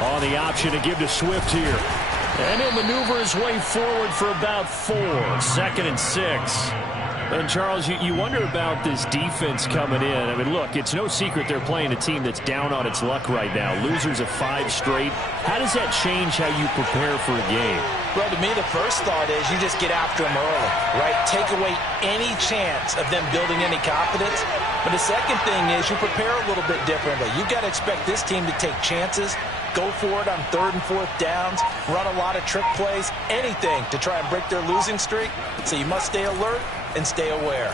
On the option to give to Swift here. And he'll maneuver his way forward for about 4. 2nd and 6. And, Charles, you wonder about this defense coming in. I mean, look, it's no secret they're playing a team that's down on its luck right now. Losers of 5 straight. How does that change how you prepare for a game? Well, to me, the first thought is you just get after them early, right? Take away any chance of them building any confidence. But the second thing is you prepare a little bit differently. You've got to expect this team to take chances, go for it on 3rd and 4th downs, run a lot of trick plays, anything to try and break their losing streak. So you must stay alert and stay aware.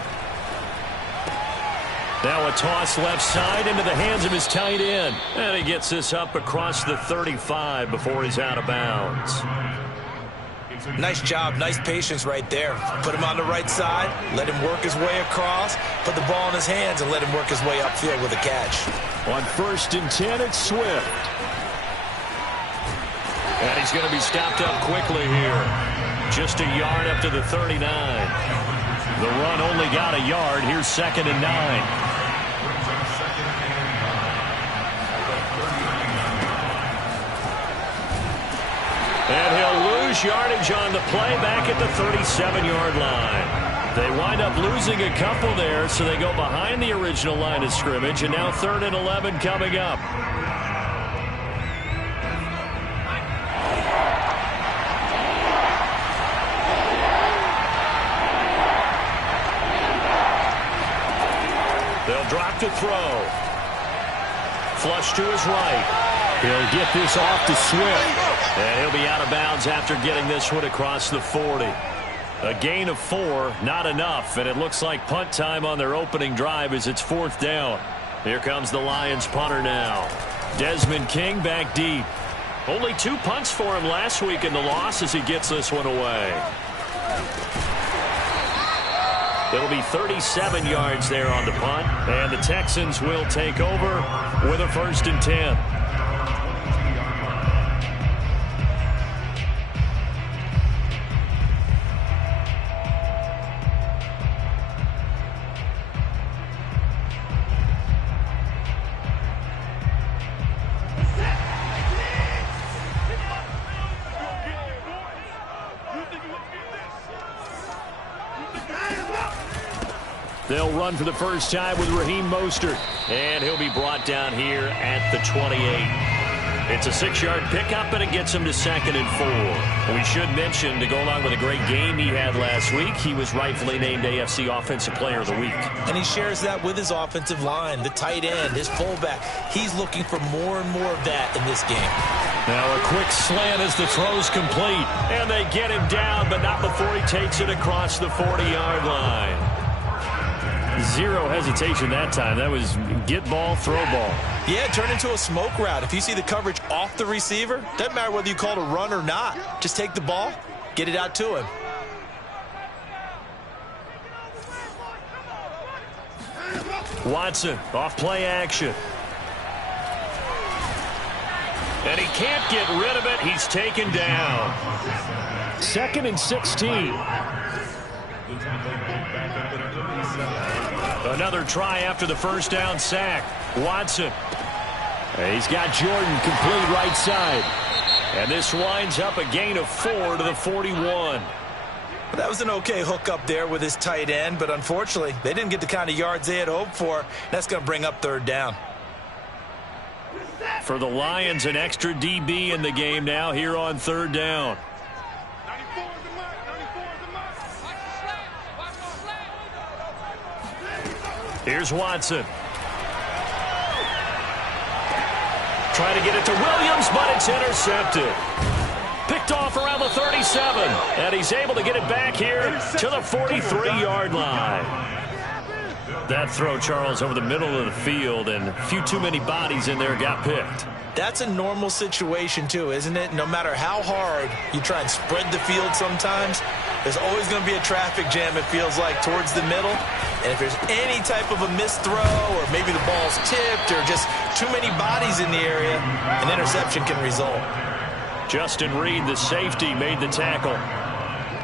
Now a toss left side into the hands of his tight end. And he gets this up across the 35 before he's out of bounds. Nice job, nice patience right there. Put him on the right side, let him work his way across, put the ball in his hands, and let him work his way upfield with a catch. On 1st and 10, it's Swift. And he's going to be stopped up quickly here. Just a yard up to the 39. The run only got a yard. Here's 2nd and 9. And he'll lose yardage on the play back at the 37-yard line. They wind up losing a couple there, so they go behind the original line of scrimmage, and now 3rd and 11 coming up. They'll drop to throw. Flush to his right. He'll get this off to Swift. And he'll be out of bounds after getting this one across the 40. A gain of 4, not enough. And it looks like punt time on their opening drive as it's 4th down. Here comes the Lions punter now. Desmond King back deep. Only 2 punts for him last week in the loss as he gets this one away. It'll be 37 yards there on the punt. And the Texans will take over with a 1st and 10. They'll run for the first time with Raheem Mostert. And he'll be brought down here at the 28. It's a 6-yard pickup, and it gets him to 2nd and 4. We should mention, to go along with a great game he had last week, he was rightfully named AFC Offensive Player of the Week. And he shares that with his offensive line, the tight end, his fullback. He's looking for more and more of that in this game. Now a quick slant as the throw's complete. And they get him down, but not before he takes it across the 40-yard line. Zero hesitation that time. That was get ball, throw ball. Yeah, turn into a smoke route. If you see the coverage off the receiver, doesn't matter whether you call it a run or not. Just take the ball, get it out to him. Watson, off play action. And he can't get rid of it. He's taken down. 2nd and 16. Another try after the first down sack. Watson. He's got Jordan complete right side. And this winds up a gain of 4 to the 41. That was an okay hook up there with his tight end, but unfortunately, they didn't get the kind of yards they had hoped for. That's going to bring up 3rd down. For the Lions, an extra DB in the game now here on 3rd down. Here's Watson. Trying to get it to Williams, but it's intercepted. Picked off around the 37. And he's able to get it back here to the 43-yard line. That throw, Charles, over the middle of the field, and a few too many bodies in there got picked. That's a normal situation, too, isn't it? No matter how hard you try and spread the field sometimes, there's always going to be a traffic jam, it feels like, towards the middle. And if there's any type of a missed throw, or maybe the ball's tipped, or just too many bodies in the area, an interception can result. Justin Reed, the safety, made the tackle.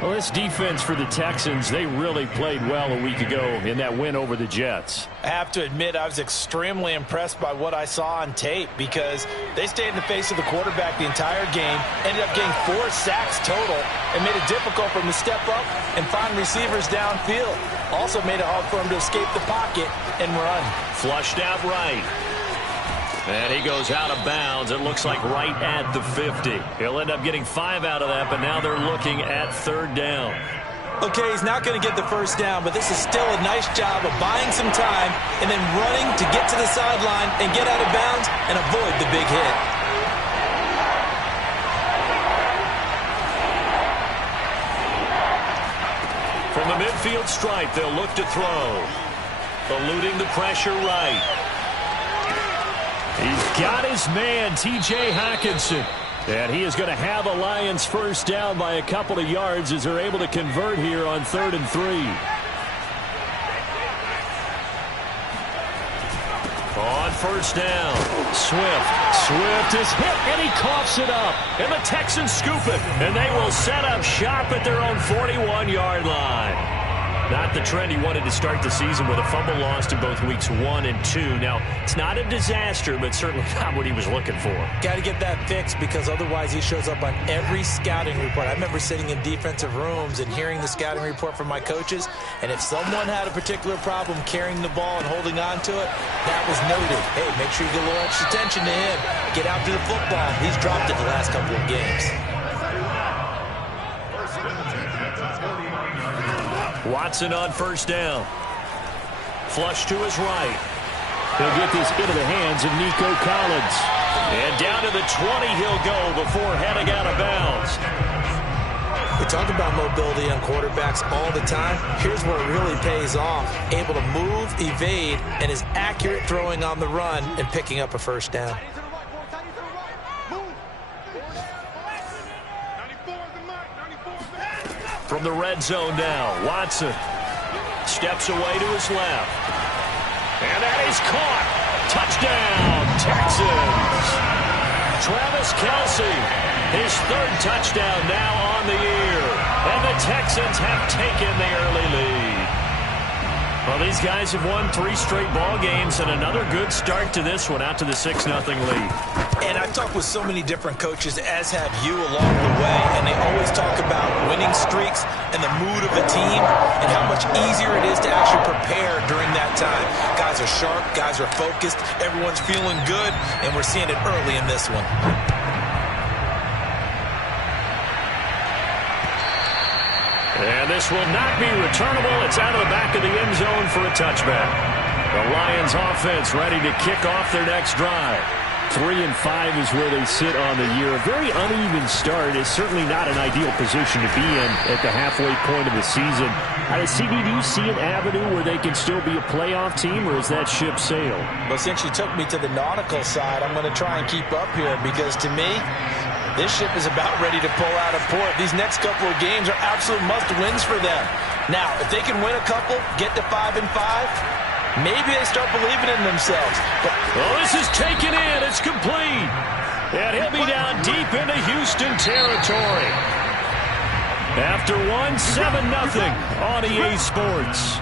Well, this defense for the Texans, they really played well a week ago in that win over the Jets. I have to admit, I was extremely impressed by what I saw on tape because they stayed in the face of the quarterback the entire game, ended up getting 4 sacks total, and made it difficult for him to step up and find receivers downfield. Also made it hard for him to escape the pocket and run. Flushed out right. And he goes out of bounds. It looks like right at the 50. He'll end up getting 5 out of that, but now they're looking at 3rd down. Okay, he's not going to get the first down, but this is still a nice job of buying some time and then running to get to the sideline and get out of bounds and avoid the big hit. From the midfield stripe, they'll look to throw. Eluding the pressure right. He's got his man, T.J. Hawkinson. And he is going to have a Lions first down by a couple of yards as they're able to convert here on 3rd and 3. On first down, Swift is hit, and he coughs it up. And the Texans scoop it, and they will set up shop at their own 41-yard line. Not the trend he wanted to start the season with a fumble lost in both weeks 1 and 2. Now, it's not a disaster, but certainly not what he was looking for. Got to get that fixed because otherwise he shows up on every scouting report. I remember sitting in defensive rooms and hearing the scouting report from my coaches, and if someone had a particular problem carrying the ball and holding on to it, that was noted. Hey, make sure you get a little extra attention to him. Get after the football. He's dropped it the last couple of games. Watson on first down. Flush to his right. He'll get this into the hands of Nico Collins. And down to the 20 he'll go before heading out of bounds. We talk about mobility on quarterbacks all the time. Here's where it really pays off. Able to move, evade, and is accurate throwing on the run and picking up a first down. From the red zone now, Watson steps away to his left. And that is caught. Touchdown, Texans. Travis Kelce, his 3rd touchdown now on the year. And the Texans have taken the early lead. Well, these guys have won 3 straight ball games and another good start to this one out to the 6-0 lead. And I've talked with so many different coaches, as have you along the way, and they always talk about winning streaks and the mood of the team and how much easier it is to actually prepare during that time. Guys are sharp, guys are focused, everyone's feeling good, and we're seeing it early in this one. And this will not be returnable. It's out of the back of the end zone for a touchback. The Lions offense ready to kick off their next drive. 3-5 is where they sit on the year. A very uneven start is certainly not an ideal position to be in at the halfway point of the season. CD, do you see an avenue where they can still be a playoff team, or is that ship sailed? Well, since you took me to the nautical side, I'm going to try and keep up here because to me, this ship is about ready to pull out of port. These next couple of games are absolute must-wins for them. Now, if they can win a couple, get to 5-5, maybe they start believing in themselves. Well, this is taken in. It's complete. And he'll be down deep into Houston territory. After 7-0 on EA Sports.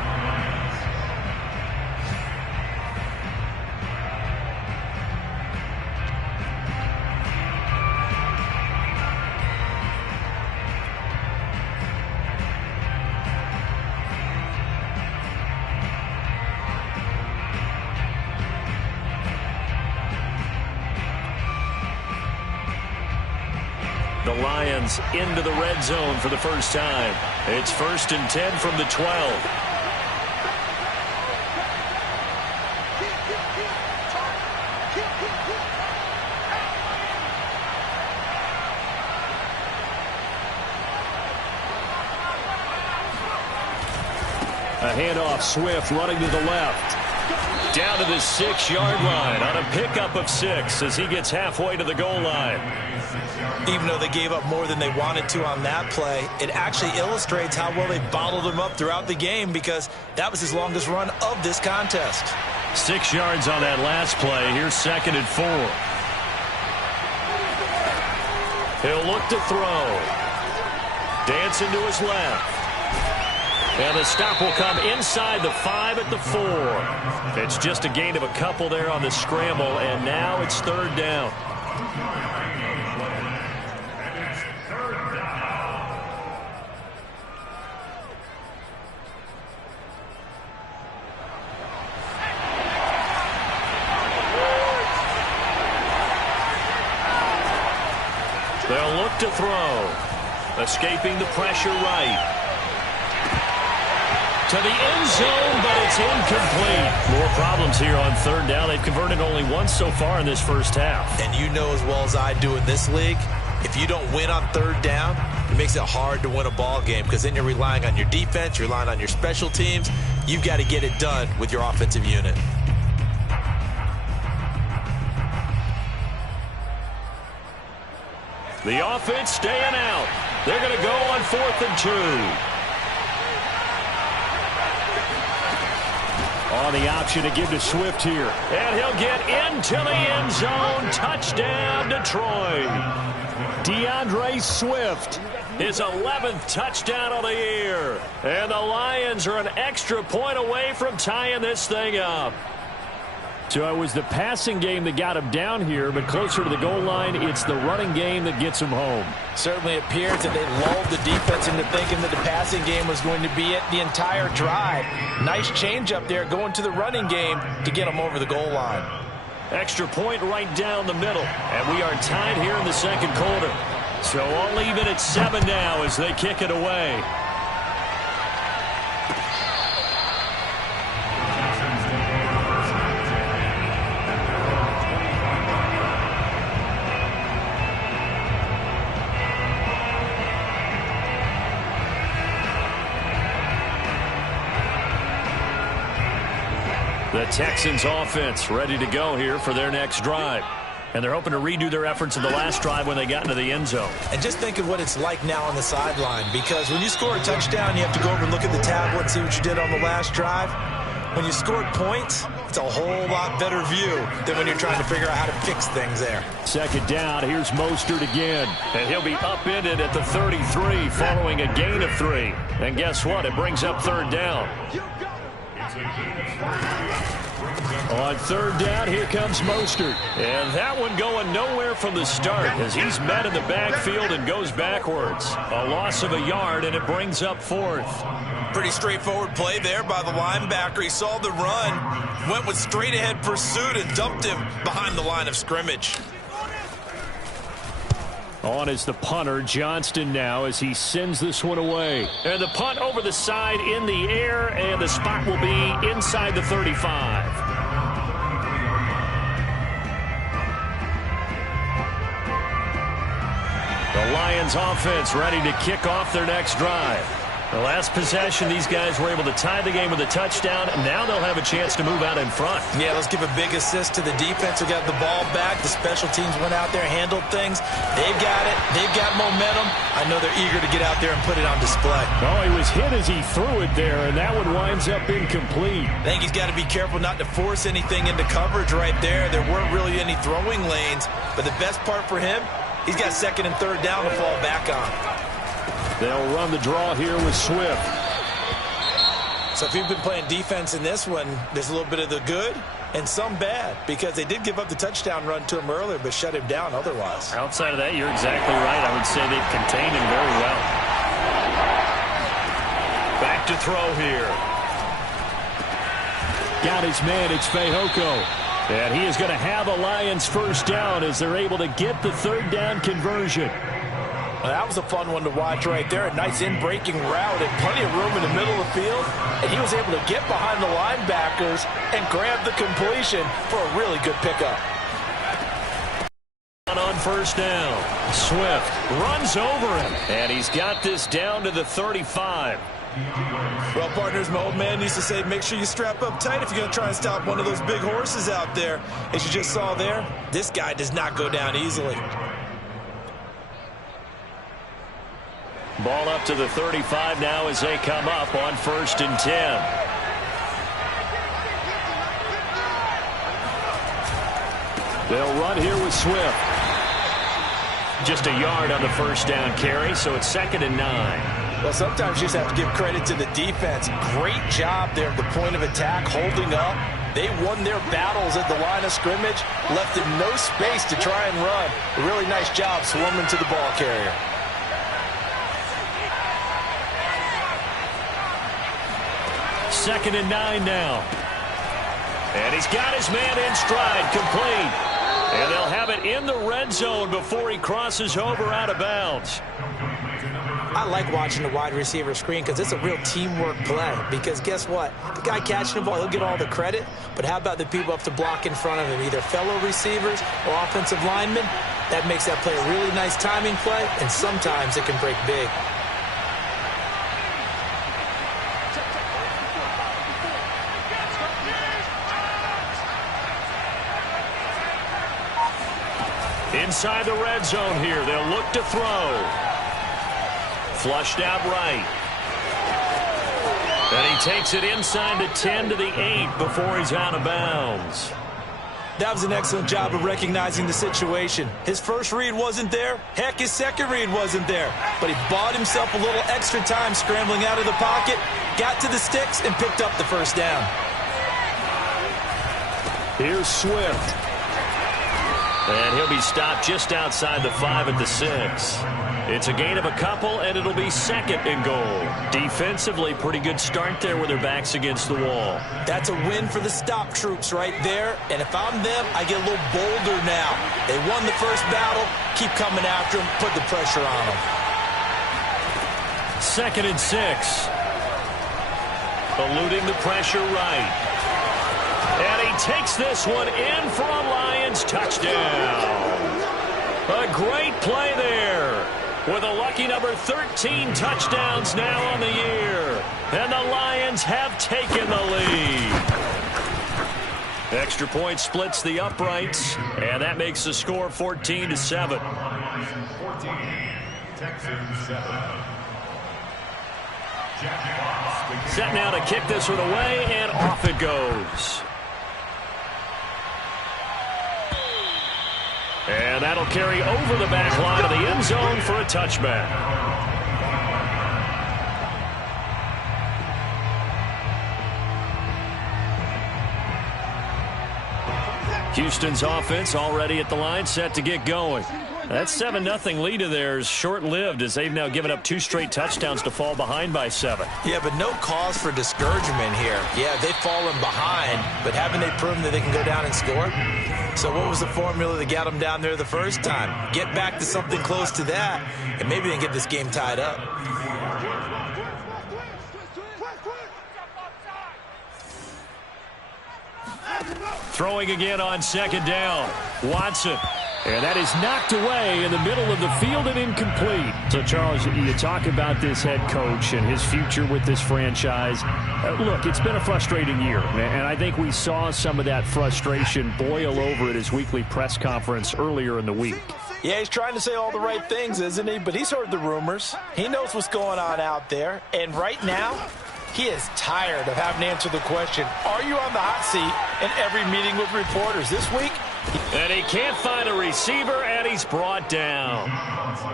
The Lions into the red zone for the first time. It's 1st and 10 from the 12. A handoff, Swift running to the left. Down to the 6-yard line on a pickup of 6 as he gets halfway to the goal line. Even though they gave up more than they wanted to on that play, it actually illustrates how well they bottled him up throughout the game because that was his longest run of this contest. 6 yards on that last play. Here's 2nd and 4. He'll look to throw. Dancing to his left. And the stop will come inside the 5 at the 4. It's just a gain of a couple there on the scramble, and now it's third down. They'll look to throw. Escaping the pressure right. To the end zone, but it's incomplete. More problems here on third down. They've converted only once so far in this first half. And you know as well as I do in this league, if you don't win on third down, it makes it hard to win a ball game because then you're relying on your defense, you're relying on your special teams. You've got to get it done with your offensive unit. The offense staying out. They're going to go on 4th and 2. On the option to give to Swift here. And he'll get into the end zone. Touchdown, Detroit. DeAndre Swift, his 11th touchdown of the year. And the Lions are an extra point away from tying this thing up. So it was the passing game that got him down here, but closer to the goal line, it's the running game that gets him home. Certainly appears that they lulled the defense into thinking that the passing game was going to be it the entire drive. Nice change up there going to the running game to get them over the goal line. Extra point right down the middle, and we are tied here in the second quarter. So all even at 7 now as they kick it away. The Texans offense ready to go here for their next drive. And they're hoping to redo their efforts in the last drive when they got into the end zone. And just think of what it's like now on the sideline, because when you score a touchdown, you have to go over and look at the tablet and see what you did on the last drive. When you scored points, it's a whole lot better view than when you're trying to figure out how to fix things there. Second down, here's Mostert again. And he'll be upended at the 33 following a gain of 3. And guess what? It brings up third down. On third down, here comes Mostert. And that one going nowhere from the start as he's met in the backfield and goes backwards. A loss of a yard, and it brings up 4th. Pretty straightforward play there by the linebacker. He saw the run, went with straight-ahead pursuit, and dumped him behind the line of scrimmage. On is the punter, Johnston, now as he sends this one away. And the punt over the side in the air, and the spot will be inside the 35. The Lions offense ready to kick off their next drive. The last possession, these guys were able to tie the game with a touchdown. Now they'll have a chance to move out in front. Yeah, let's give a big assist to the defense who got the ball back. The special teams went out there, handled things. They've got it. They've got momentum. I know they're eager to get out there and put it on display. Oh, he was hit as he threw it there, and that one winds up incomplete. I think he's got to be careful not to force anything into coverage right there. There weren't really any throwing lanes, but the best part for him, he's got second and third down to fall back on. They'll run the draw here with Swift. So if you've been playing defense in this one, there's a little bit of the good and some bad, because they did give up the touchdown run to him earlier but shut him down otherwise. Outside of that, you're exactly right. I would say they've contained him very well. Back to throw here. Got his man. It's Fehoko. And he is going to have a Lions first down as they're able to get the third down conversion. Well, that was a fun one to watch right there. A nice in-breaking route and plenty of room in the middle of the field. And he was able to get behind the linebackers and grab the completion for a really good pickup. On first down, Swift runs over him. And he's got this down to the 35. Well, partners, my old man used to say, make sure you strap up tight if you're going to try and stop one of those big horses out there. As you just saw there, this guy does not go down easily. Ball up to the 35 now as they come up on 1st and 10. They'll run here with Swift. Just a yard on the first down carry, so it's 2nd and 9. Well, sometimes you just have to give credit to the defense. Great job there at the point of attack, holding up. They won their battles at the line of scrimmage, left them no space to try and run. A really nice job swarming to the ball carrier. Second and 9 now. And he's got his man in stride, complete. And they'll have it in the red zone before he crosses over out of bounds. I like watching the wide receiver screen because it's a real teamwork play. Because guess what? The guy catching the ball, he'll get all the credit. But how about the people up to block in front of him, either fellow receivers or offensive linemen? That makes that play a really nice timing play, and sometimes it can break big. Inside the red zone here, they'll look to throw. Flushed out right. And he takes it inside the 10 to the 8 before he's out of bounds. That was an excellent job of recognizing the situation. His first read wasn't there. Heck, his second read wasn't there. But he bought himself a little extra time scrambling out of the pocket, got to the sticks, and picked up the first down. Here's Swift. And he'll be stopped just outside the 5 at the 6. It's a gain of a couple, and it'll be 2nd and goal. Defensively, pretty good start there with their backs against the wall. That's a win for the stop troops right there. And if I'm them, I get a little bolder now. They won the first battle. Keep coming after them. Put the pressure on them. 2nd and 6. Eluding the pressure right. And he takes this one in for a Lions touchdown. A great play there. With a lucky number 13 touchdowns now on the year. And the Lions have taken the lead. Extra point splits the uprights. And that makes the score 14-7. 14, Texans 7. Set now to kick this one away, and off it goes. And that'll carry over the back line of the end zone for a touchback. Houston's offense already at the line, set to get going. That 7-0 lead of theirs short-lived as they've now given up 2 straight touchdowns to fall behind by 7. Yeah, but no cause for discouragement here. Yeah, they've fallen behind, but haven't they proven that they can go down and score? So what was the formula that got them down there the first time? Get back to something close to that, and maybe they can get this game tied up. Throwing again on 2nd down. Watson. And that is knocked away in the middle of the field and incomplete. So, Charles, you talk about this head coach and his future with this franchise. Look, it's been a frustrating year, and I think we saw some of that frustration boil over at his weekly press conference earlier in the week. Yeah, he's trying to say all the right things, isn't he? But he's heard the rumors. He knows what's going on out there. And right now, he is tired of having to answer the question, are you on the hot seat in every meeting with reporters this week? And he can't find a receiver, and he's brought down.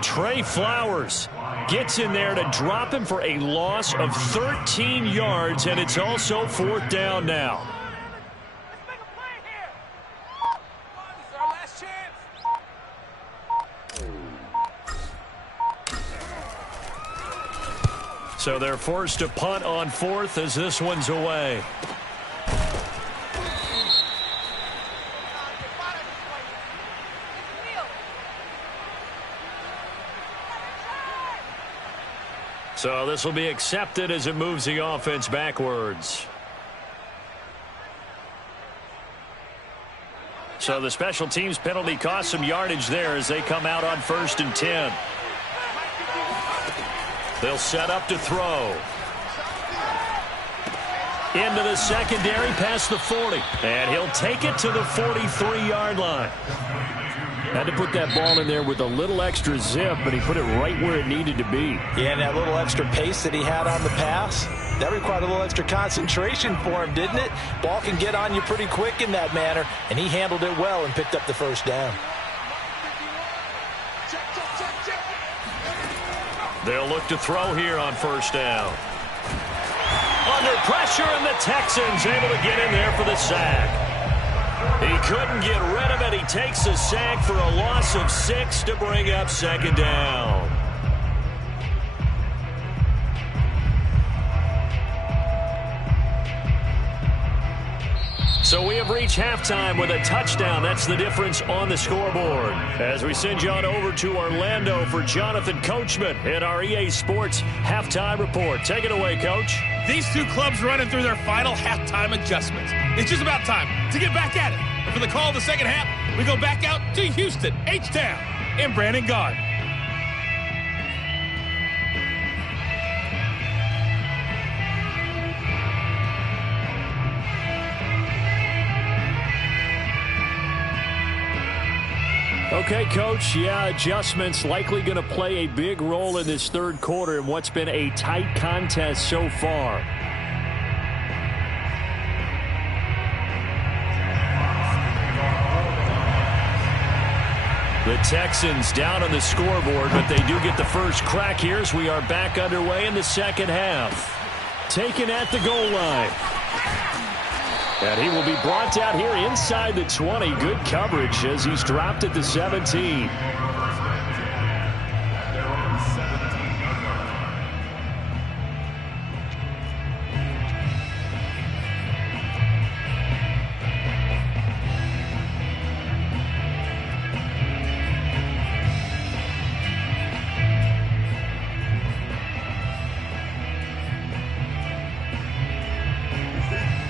Trey Flowers gets in there to drop him for a loss of 13 yards, and it's also 4th down now. So they're forced to punt on 4th as this one's away. So this will be accepted as it moves the offense backwards. So the special teams penalty cost some yardage there as they come out on 1st and 10. They'll set up to throw. Into the secondary past the 40. And he'll take it to the 43-yard line. Had to put that ball in there with a little extra zip, but he put it right where it needed to be. Yeah, and that little extra pace that he had on the pass, that required a little extra concentration for him, didn't it? Ball can get on you pretty quick in that manner, and he handled it well and picked up the first down. They'll look to throw here on first down. Under pressure, and the Texans able to get in there for the sack. He couldn't get rid of it. He takes a sack for a loss of 6 to bring up second down. So we have reached halftime with a touchdown. That's the difference on the scoreboard. As we send you on over to Orlando for Jonathan Coachman in our EA Sports Halftime Report. Take it away, Coach. These two clubs running through their final halftime adjustments. It's just about time to get back at it. And for the call of the second half, we go back out to Houston, H-Town, and Brandon Gaudin. Okay, Coach, adjustments likely going to play a big role in this third quarter in what's been a tight contest so far. The Texans down on the scoreboard, but they do get the first crack here as we are back underway in the second half. Taken at the goal line. And he will be brought out here inside the 20. Good coverage as he's dropped at the 17.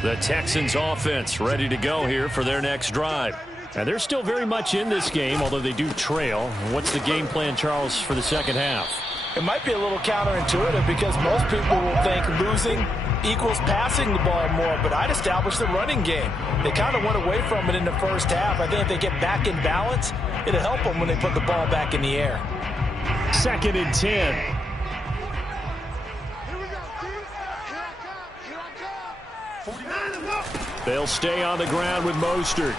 The Texans offense ready to go here for their next drive. And they're still very much in this game, although they do trail. What's the game plan, Charles, for the second half? It might be a little counterintuitive because most people will think losing equals passing the ball more, but I'd establish the running game. They kind of went away from it in the first half. I think if they get back in balance, it'll help them when they put the ball back in the air. 2nd and 10. They'll stay on the ground with Mostert.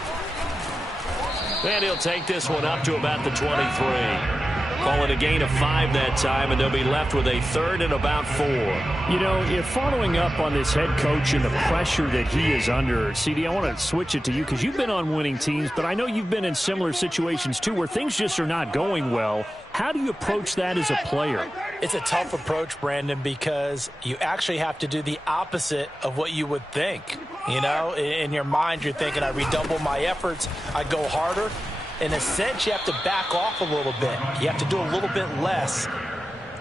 And he'll take this one up to about the 23. Call it a gain of 5 that time, and they'll be left with a 3rd and about 4. You know, if following up on this head coach and the pressure that he is under, CD, I want to switch it to you because you've been on winning teams, but I know you've been in similar situations too where things just are not going well. How do you approach that as a player? It's a tough approach, Brandon, because you actually have to do the opposite of what you would think. You know, in your mind, you're thinking, I redouble my efforts, I go harder. In a sense, you have to back off a little bit. You have to do a little bit less.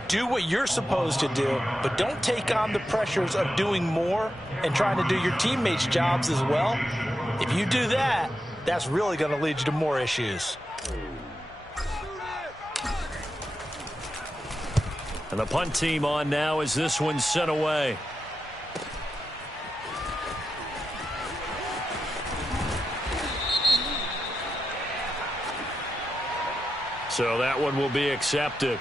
Do what you're supposed to do, but don't take on the pressures of doing more and trying to do your teammates' jobs as well. If you do that, that's really going to lead you to more issues. And the punt team on now as this one's sent away. So that one will be accepted.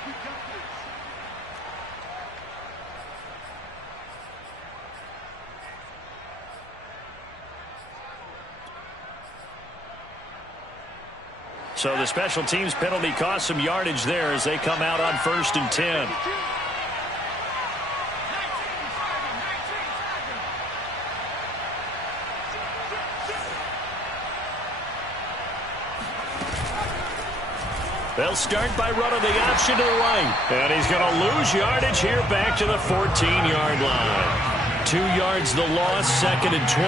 So the special teams penalty cost some yardage there as they come out on 1st and 10. They'll start by running the option to the right. And he's going to lose yardage here back to the 14-yard line. 2 yards the loss, 2nd and 12.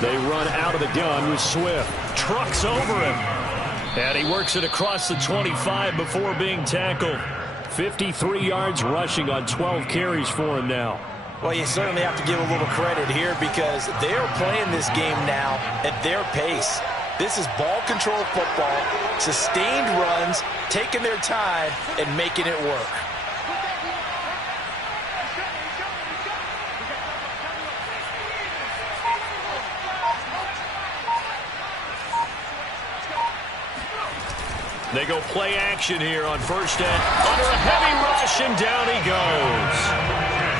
They run out of the gun with Swift. Trucks over him. And he works it across the 25 before being tackled. 53 yards rushing on 12 carries for him now. Well, you certainly have to give a little credit here because they're playing this game now at their pace. This is ball control football, sustained runs, taking their time, and making it work. They go play action here on 1st and under a heavy rush, and down he goes.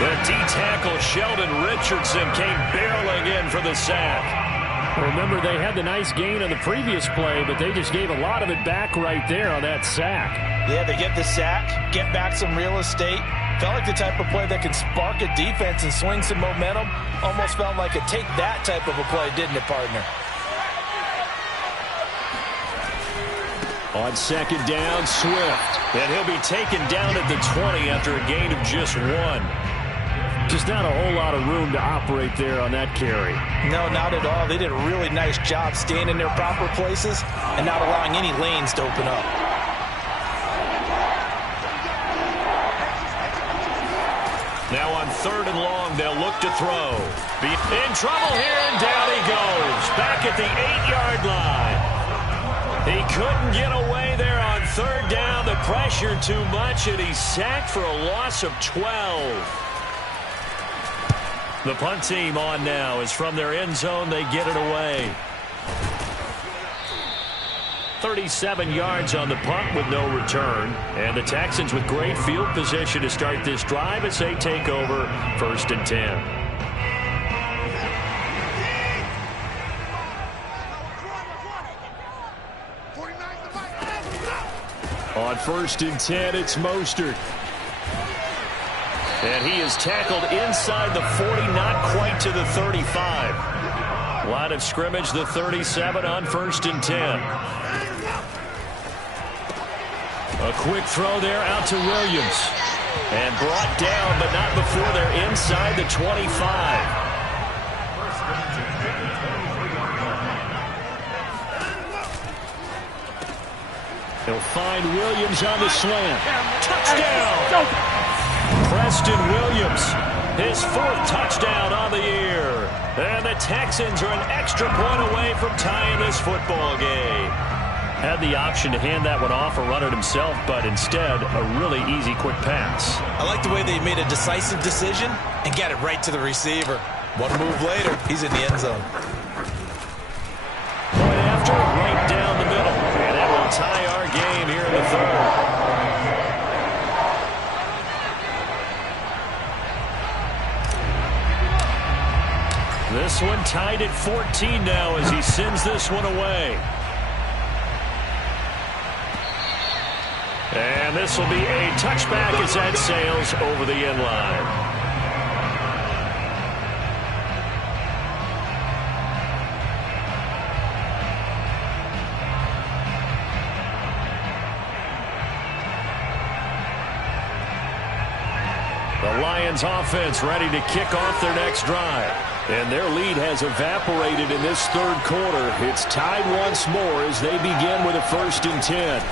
The D-tackle Sheldon Richardson came barreling in for the sack. Remember, they had the nice gain on the previous play, but they just gave a lot of it back right there on that sack. Yeah, they get the sack, get back some real estate. Felt like the type of play that can spark a defense and swing some momentum. Almost felt like a take that type of a play, didn't it, partner? On second down, Swift. And he'll be taken down at the 20 after a gain of just 1. Just not a whole lot of room to operate there on that carry. No, not at all. They did a really nice job staying in their proper places and not allowing any lanes to open up. Now on 3rd and long, they'll look to throw. Be in trouble here, and down he goes. Back at the 8-yard line. He couldn't get away there on 3rd down. The pressure too much, and he's sacked for a loss of 12. The punt team on now is from their end zone. They get it away. 37 yards on the punt with no return. And the Texans with great field position to start this drive as they take over 1st and 10. On 1st and 10, it's Mostert. And he is tackled inside the 40, not quite to the 35. Line of scrimmage, the 37 on 1st and 10. A quick throw there out to Williams. And brought down, but not before they're inside the 25. He'll find Williams on the slant. Touchdown! Preston Williams, his 4th touchdown on the year. And the Texans are an extra point away from tying this football game. Had the option to hand that one off or run it himself, but instead, a really easy, quick pass. I like the way they made a decisive decision and got it right to the receiver. One move later, he's in the end zone. Point after, right down the middle. And that will tie our game here in the 3rd. This one tied at 14 now as he sends this one away. And this will be a touchback as that sails over the end line. The Lions offense ready to kick off their next drive. And their lead has evaporated in this 3rd quarter. It's tied once more as they begin with a 1st and 10.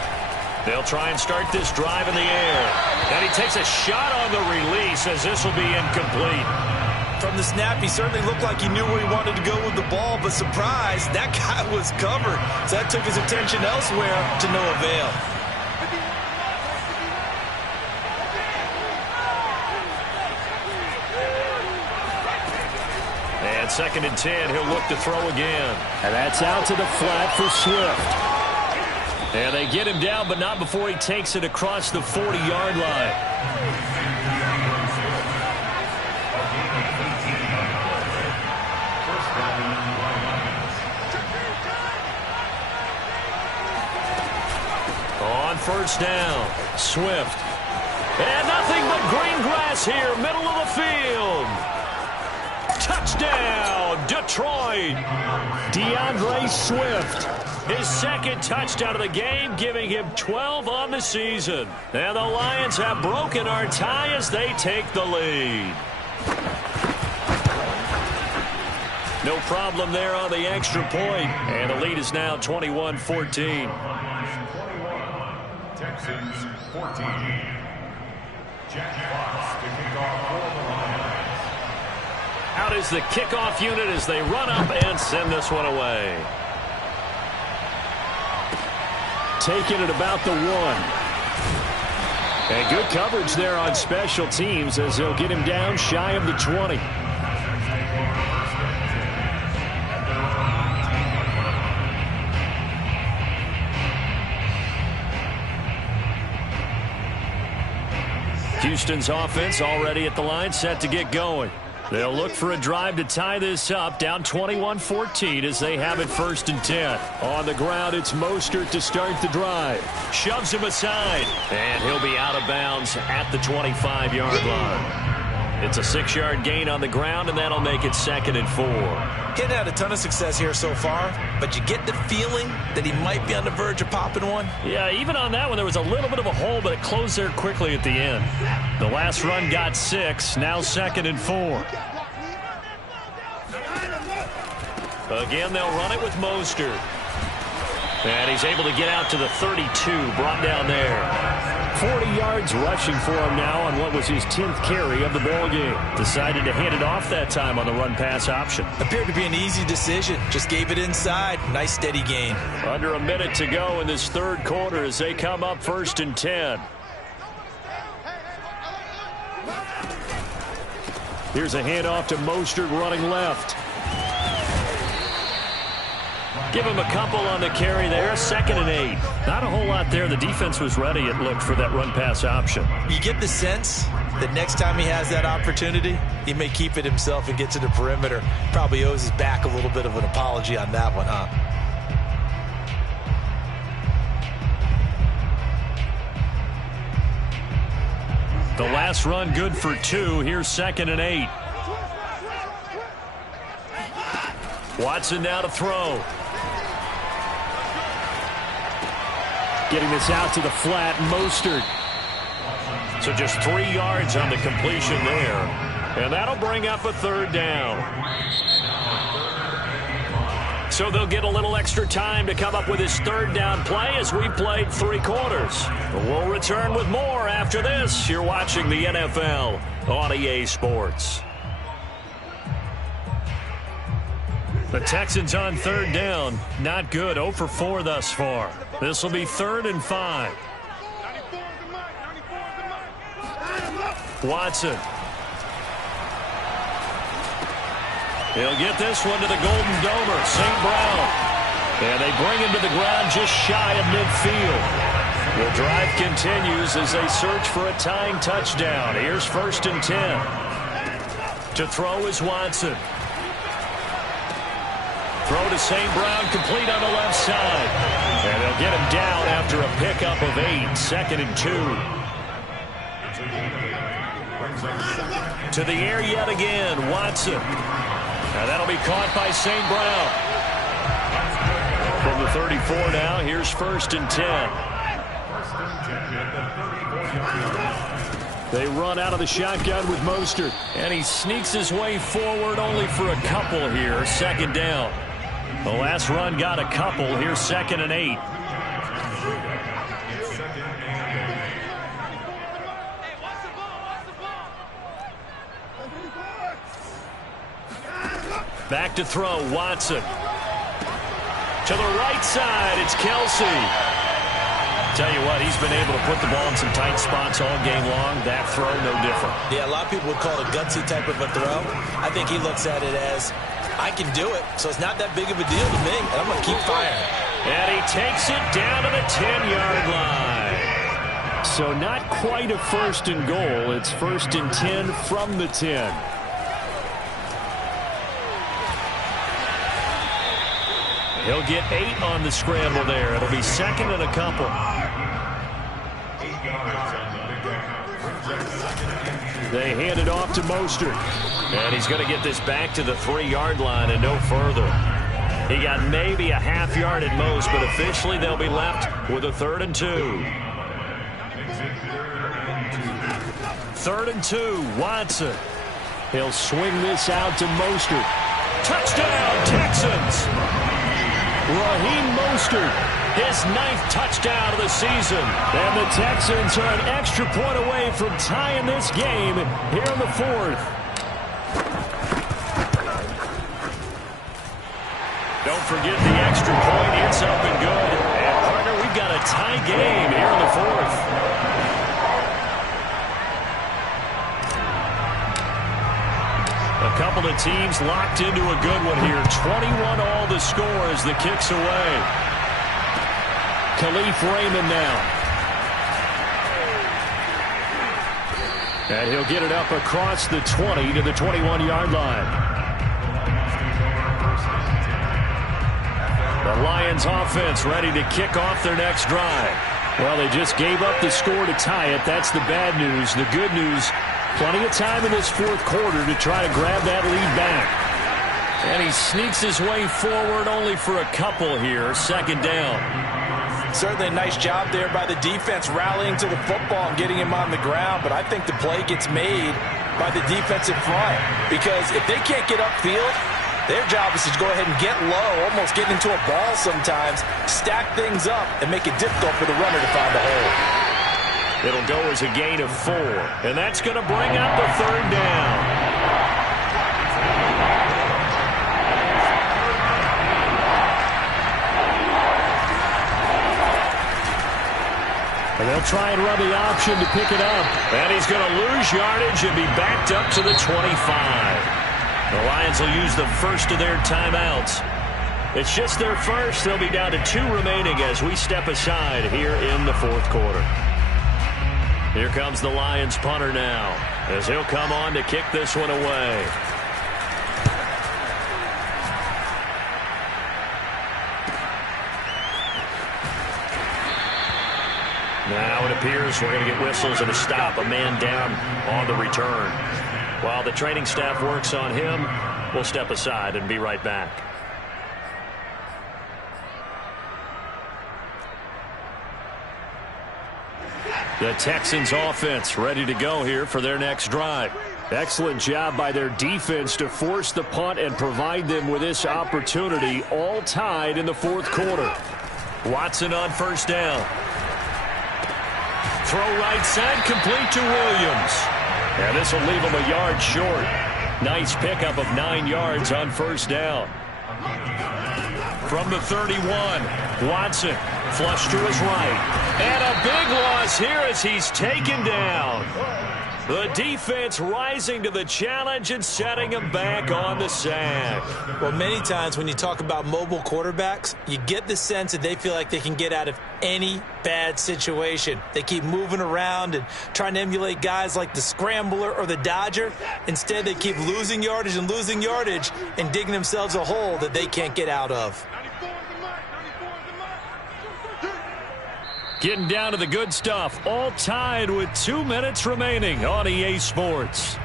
They'll try and start this drive in the air. And he takes a shot on the release as this will be incomplete. From the snap, he certainly looked like he knew where he wanted to go with the ball, but surprise, that guy was covered. So that took his attention elsewhere to no avail. And 2nd and 10, he'll look to throw again. And that's out to the flat for Swift. And they get him down, but not before he takes it across the 40-yard line. On 1st down, Swift. And nothing but green grass here, middle of the field. Touchdown, Detroit. DeAndre Swift. His 2nd touchdown of the game, giving him 12 on the season. And the Lions have broken our tie as they take the lead. No problem there on the extra point. And the lead is now 21-14. Texans 14. Jack Fox to kick off for the Lions. Out is the kickoff unit as they run up and send this one away. Taking it about the 1. And good coverage there on special teams as they'll get him down shy of the 20. Houston's offense already at the line, set to get going. They'll look for a drive to tie this up, down 21-14 as they have it 1st and 10. On the ground, it's Mostert to start the drive. Shoves him aside, and he'll be out of bounds at the 25-yard line. It's a 6-yard gain on the ground, and that'll make it 2nd and 4. He's had a ton of success here so far, but you get the feeling that he might be on the verge of popping one. Yeah, even on that one, there was a little bit of a hole, but it closed there quickly at the end. The last run got 6, now 2nd and 4. Again, they'll run it with Mostert. And he's able to get out to the 32, brought down there. 40 yards rushing for him now on what was his 10th carry of the ball game. Decided to hand it off that time on the run-pass option. Appeared to be an easy decision. Just gave it inside. Nice steady gain. Under a minute to go in this 3rd quarter as they come up 1st and 10. Here's a handoff to Mostert running left. Give him a couple on the carry there. 2nd and 8. Not a whole lot there. The defense was ready, it looked, for that run-pass option. You get the sense that next time he has that opportunity, he may keep it himself and get to the perimeter. Probably owes his back a little bit of an apology on that one, huh? The last run good for 2. Here's 2nd and 8. Watson now to throw. Getting this out to the flat, Mostert. So just 3 yards on the completion there. And that'll bring up a 3rd down. So they'll get a little extra time to come up with his 3rd down play as we played 3 quarters. We'll return with more after this. You're watching the NFL on EA Sports. The Texans on 3rd down. Not good. 0 for 4 thus far. This will be 3rd and 5. Watson. He'll get this one to the Golden Domer, St. Brown. And they bring him to the ground just shy of midfield. The drive continues as they search for a tying touchdown. Here's 1st and 10. To throw is Watson. Throw to St. Brown, complete on the left side. And they'll get him down after a pickup of 8. 2nd and 2. To the air yet again, Watson. And that'll be caught by St. Brown. From the 34 now, here's 1st and 10. They run out of the shotgun with Mostert. And he sneaks his way forward only for a couple here. 2nd down. The last run got a couple. Here's 2nd and 8. Back to throw, Watson. To the right side, it's Kelsey. Tell you what, he's been able to put the ball in some tight spots all game long. That throw, no different. Yeah, a lot of people would call it a gutsy type of a throw. I think he looks at it as, I can do it, so it's not that big of a deal to me, and I'm going to keep firing. And he takes it down to the 10-yard line. So not quite a 1st and goal. It's 1st and 10 from the 10. He'll get 8 on the scramble there. It'll be 2nd and a couple. They hand it off to Mostert. And he's going to get this back to the 3-yard line and no further. He got maybe a half yard at most, but officially they'll be left with a 3rd and 2. 3rd and 2, Watson. He'll swing this out to Mostert. Touchdown, Texans! Raheem Mostert, his 9th touchdown of the season. And the Texans are an extra point away from tying this game here in the 4th. Don't forget the extra point. It's up and good. And, partner, we've got a tie game here in the 4th. A couple of teams locked into a good one here. 21 all the score as the kick's away. Khalif Raymond now. And he'll get it up across the 20 to the 21-yard line. The Lions offense ready to kick off their next drive. Well, they just gave up the score to tie it. That's the bad news. The good news, plenty of time in this fourth quarter to try to grab that lead back. And he sneaks his way forward only for a couple here. Second down. Certainly a nice job there by the defense rallying to the football and getting him on the ground. But I think the play gets made by the defensive front. Because if they can't get upfield, their job is to go ahead and get low, almost get into a ball sometimes, stack things up, and make it difficult for the runner to find a hole. It'll go as a gain of 4. And that's going to bring up the third down. And they'll try and run the option to pick it up. And he's going to lose yardage and be backed up to the 25. The Lions will use the first of their timeouts. It's just their first. They'll be down to 2 remaining as we step aside here in the fourth quarter. Here comes the Lions punter now as he'll come on to kick this one away. Now it appears we're going to get whistles and a stop. A man down on the return. While the training staff works on him, we'll step aside and be right back. The Texans offense ready to go here for their next drive. Excellent job by their defense to force the punt and provide them with this opportunity, all tied in the fourth quarter. Watson on first down. Throw right side, complete to Williams. And this will leave him a yard short. Nice pickup of 9 yards on first down. From the 31, Watson flush to his right. And a big loss here as he's taken down. The defense rising to the challenge and setting him back on the sack. Well, many times when you talk about mobile quarterbacks, you get the sense that they feel like they can get out of any bad situation. They keep moving around and trying to emulate guys like the Scrambler or the Dodger. Instead, they keep losing yardage and digging themselves a hole that they can't get out of. Getting down to the good stuff, all tied with 2 minutes remaining on EA Sports.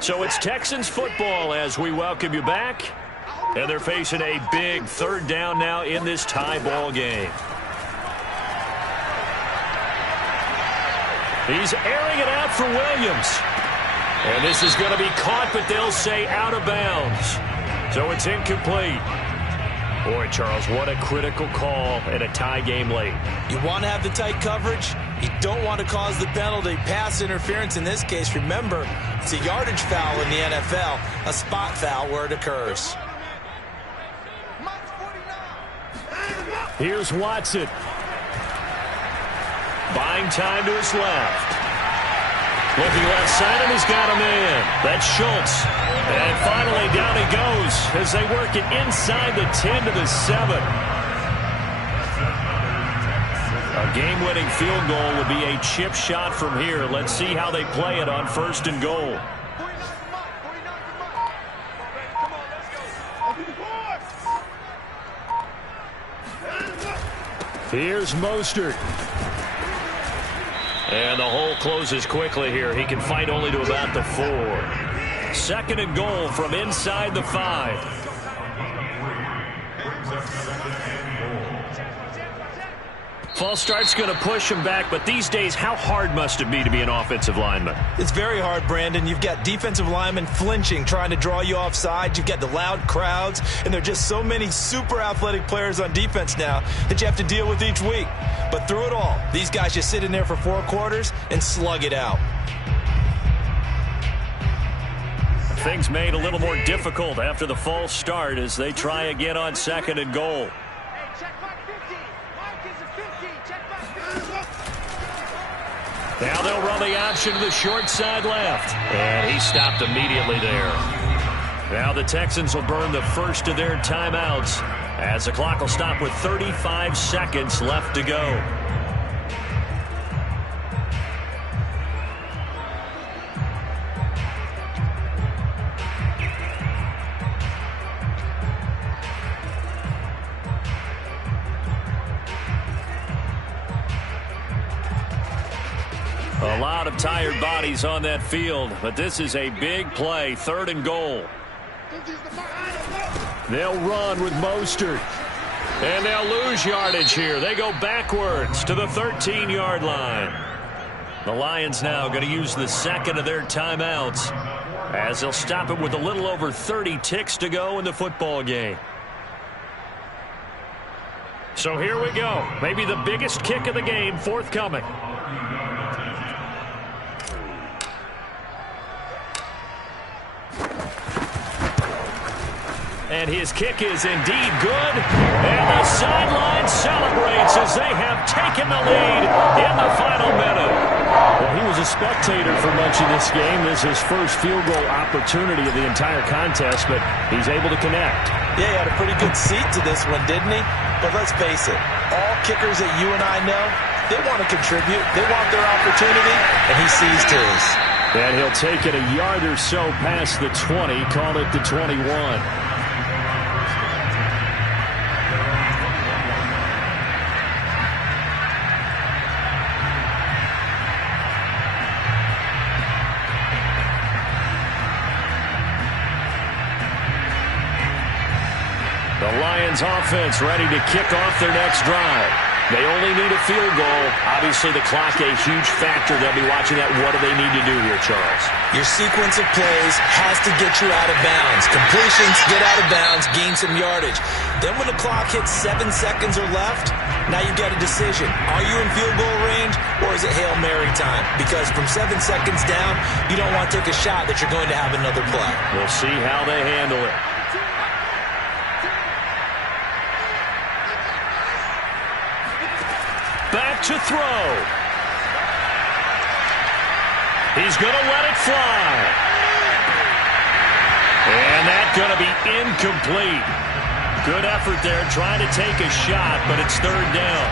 So it's Texans football as we welcome you back. And they're facing a big third down now in this tie ball game. He's airing it out for Williams. And this is going to be caught, but they'll say out of bounds. So it's incomplete. Boy, Charles, what a critical call in a tie game late. You want to have the tight coverage. You don't want to cause the penalty. Pass interference in this case. Remember, it's a yardage foul in the NFL, a spot foul where it occurs. Here's Watson. Buying time to his left. Looking left side, and he's got a man. That's Schultz. And finally, down he goes as they work it inside the 10 to the 7. A game-winning field goal would be a chip shot from here. Let's see how they play it on first and goal. Here's Mostert. And the hole closes quickly here. He can fight only to about the 4. Second and goal from inside the 5. False start's going to push him back, but these days, how hard must it be to be an offensive lineman? It's very hard, Brandon. You've got defensive linemen flinching, trying to draw you off sides. You've got the loud crowds, and there are just so many super athletic players on defense now that you have to deal with each week. But through it all, these guys just sit in there for 4 quarters and slug it out. Things made a little more difficult after the false start as they try again on 2nd and goal. Now they'll run the option to the short side left. And he stopped immediately there. Now the Texans will burn the first of their timeouts as the clock will stop with 35 seconds left to go. A lot of tired bodies on that field, but this is a big play, 3rd and goal. They'll run with Mostert. And they'll lose yardage here. They go backwards to the 13-yard line. The Lions now going to use the 2nd of their timeouts as they'll stop it with a little over 30 ticks to go in the football game. So here we go. Maybe the biggest kick of the game forthcoming. And his kick is indeed good. And the sideline celebrates as they have taken the lead in the final minute. Well, he was a spectator for much of this game. This is his first field goal opportunity of the entire contest, but he's able to connect. Yeah, he had a pretty good seat to this one, didn't he? But let's face it, all kickers that you and I know, they want to contribute. They want their opportunity, and he seized his. And he'll take it a yard or so past the 20, call it the 21. The Lions offense ready to kick off their next drive. They only need a field goal. Obviously, the clock a huge factor. They'll be watching that. What do they need to do here, Charles? Your sequence of plays has to get you out of bounds. Completions, get out of bounds, gain some yardage. Then when the clock hits 7 seconds or left, now you've got a decision. Are you in field goal range, or is it Hail Mary time? Because from 7 seconds down, you don't want to take a shot that you're going to have another play. We'll see how they handle it. Back to throw. He's going to let it fly. And that's going to be incomplete. Good effort there trying to take a shot, but it's 3rd down.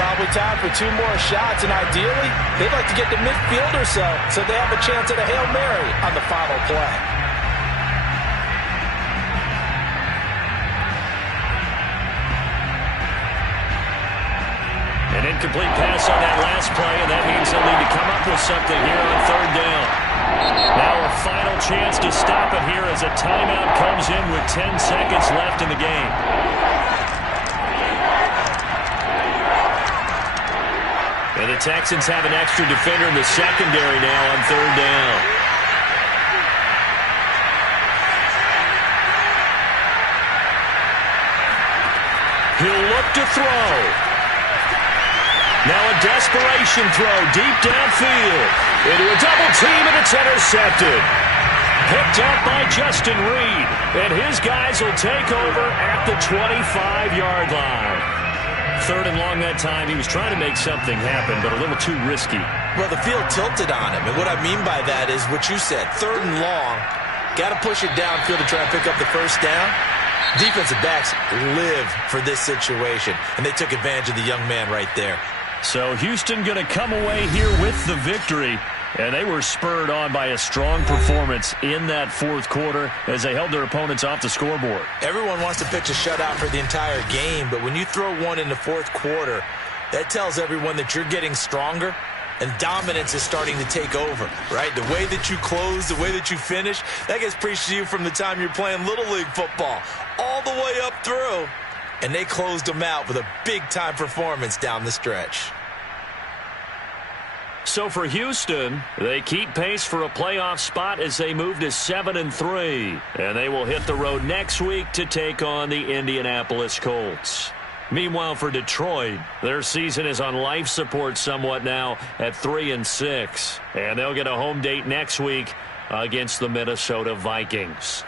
Probably time for 2 more shots, and ideally, they'd like to get to midfield or so they have a chance at a Hail Mary on the final play. An incomplete pass on that last play, and that means they'll need to come up with something here on 3rd down. Now a final chance to stop it here as a timeout comes in with 10 seconds left in the game. And the Texans have an extra defender in the secondary now on 3rd down. He'll look to throw. Now a desperation throw deep downfield. Into a double team, and it's intercepted. Picked up by Justin Reed. And his guys will take over at the 25-yard line. 3rd and long that time. He was trying to make something happen, but a little too risky. Well, the field tilted on him. And what I mean by that is what you said. 3rd and long. Got to push it downfield to try and pick up the first down. Defensive backs live for this situation. And they took advantage of the young man right there. So Houston going to come away here with the victory, and they were spurred on by a strong performance in that 4th quarter as they held their opponents off the scoreboard. Everyone wants to pitch a shutout for the entire game, but when you throw one in the 4th quarter, that tells everyone that you're getting stronger and dominance is starting to take over, right? The way that you close, the way that you finish, that gets preached to you from the time you're playing Little League football all the way up through. And they closed them out with a big-time performance down the stretch. So for Houston, they keep pace for a playoff spot as they move to 7-3. And they will hit the road next week to take on the Indianapolis Colts. Meanwhile, for Detroit, their season is on life support somewhat now at 3-6. And they'll get a home date next week against the Minnesota Vikings.